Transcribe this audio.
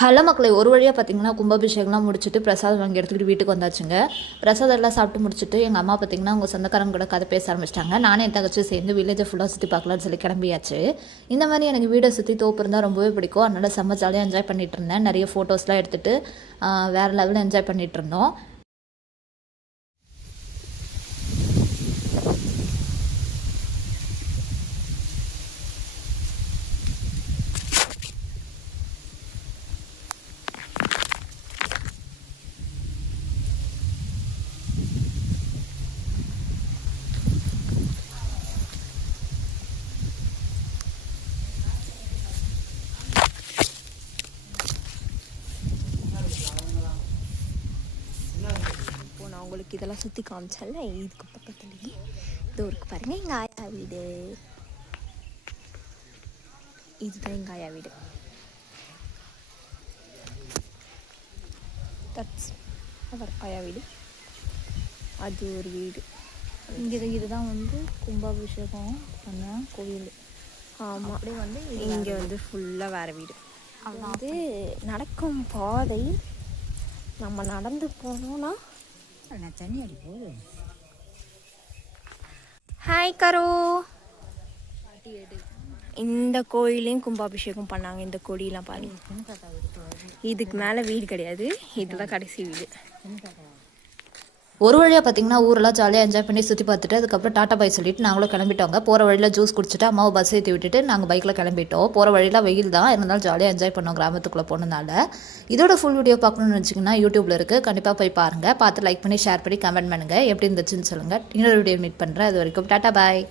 Hello மக்களை, ஒரு வழியாக பார்த்தீங்கன்னா கும்பாபிஷேகம்லாம் முடிச்சுட்டு பிரசாதம் வாங்கி எடுத்துக்கிட்டு வீட்டுக்கு வந்தாச்சுங்க. பிரசாதம் எல்லாம் சாப்பிட்டு முடிச்சுட்டு எங்கள் அம்மா பார்த்தீங்கன்னா அவங்க சொந்தக்காரங்க கூட கதை பேச ஆரம்பிச்சிட்டாங்க. நானே என் தங்கச்சி சேர்ந்து வில்லேஜை ஃபுல்லாக சுற்றி பார்க்கலான்னு சொல்லி கிளம்பியாச்சு. இந்த மாதிரி எனக்கு வீடை சுற்றி தோப்பு இருந்தால் ரொம்பவே பிடிக்கும். அதனால் செம்ம ஜாலியாக என்ஜாய் பண்ணிகிட்டு இருந்தேன். நிறைய ஃபோட்டோஸ்லாம் எடுத்துகிட்டு வேறு லெவலில் என்ஜாய் பண்ணிகிட்டு இருந்தோம். நான் உங்களுக்கு இதெல்லாம் சுற்றி காமிச்சேன்ல, இதுக்கு பக்கத்துலேயே இது ஒரு பாருங்க எங்கள் ஆயா வீடு. இதுதான் எங்கள் ஆயா வீடு. தட்ஸ் அவர் ஆயா வீடு. அது ஒரு வீடு. இதுதான் வந்து கும்பாபிஷேகம் பண்ண கோவில். ஆமாம், அப்படியே வந்து இங்கே வந்து ஃபுல்லாக வேறு வீடு. அது வந்து நடக்கும் பாதை. நம்ம நடந்து போனோம்னா தண்ணி அடி போகுது. ஹாய் கரு. இந்த கோயிலையும் கும்பாபிஷேகம் பண்ணாங்க. இந்த கொடியெல்லாம் பாருங்க. இதுக்கு மேலே வீடு கிடையாது, இதுதான் கடைசி வீடு. ஒரு வழியாக பார்த்தீங்கன்னா ஊரெல்லாம் ஜாலியாக என்ஜாய் பண்ணி சுற்றி பார்த்துட்டு அதுக்கப்புறம் டாட்டா பாய் சொல்லிட்டு நாங்களும் கிளம்பிட்டோங்க. போகிற வழியில் ஜூஸ் குடிச்சிட்டு அம்மாவை பஸ் ஏற்றி விட்டுட்டு நாங்கள் பைக்கில் கிளம்பிட்டோம். போகிற வழியில் வெயில் தான் இருந்தாலும் ஜாலியாக என்ஜாய் பண்ணோம் கிராமத்துக்குள்ளே போனதுனால. இதோட ஃபுல் வீடியோ பார்க்கணுன்னு நினச்சிங்கன்னா யூடியூப்பில் இருக்குது, கண்டிப்பாக போய் பாருங்கள். பார்த்து லைக் பண்ணி ஷேர் பண்ணி கமெண்ட் பண்ணுங்கள். எப்படி இருந்துச்சுன்னு சொல்லுங்கள். இன்னொரு வீடியோ மீட் பண்ணுறேன். அது வரைக்கும் டாட்டா பாய்.